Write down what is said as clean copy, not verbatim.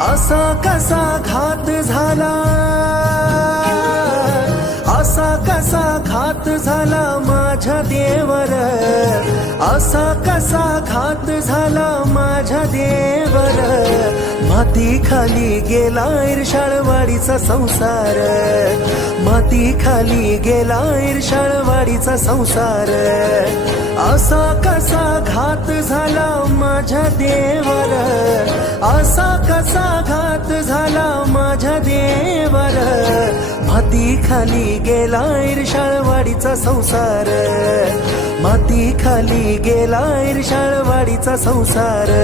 असा कसा घात झाला, असा कसा घात झाला माझ्या देवर, असा कसा घात झाला माझ्या देवर. माती खाली गेला इरशाळवाडीचा संसार, माती खाली गेला इरशाळवाडीचा संसार. असा कसा घात झाला माझ्या देवर, असा कसा घात झाला माझ्या देवर. माती खाली गेला इरशाळवाडीचा संसार, माती खाली गेला इरशाळवाडीचा संसार.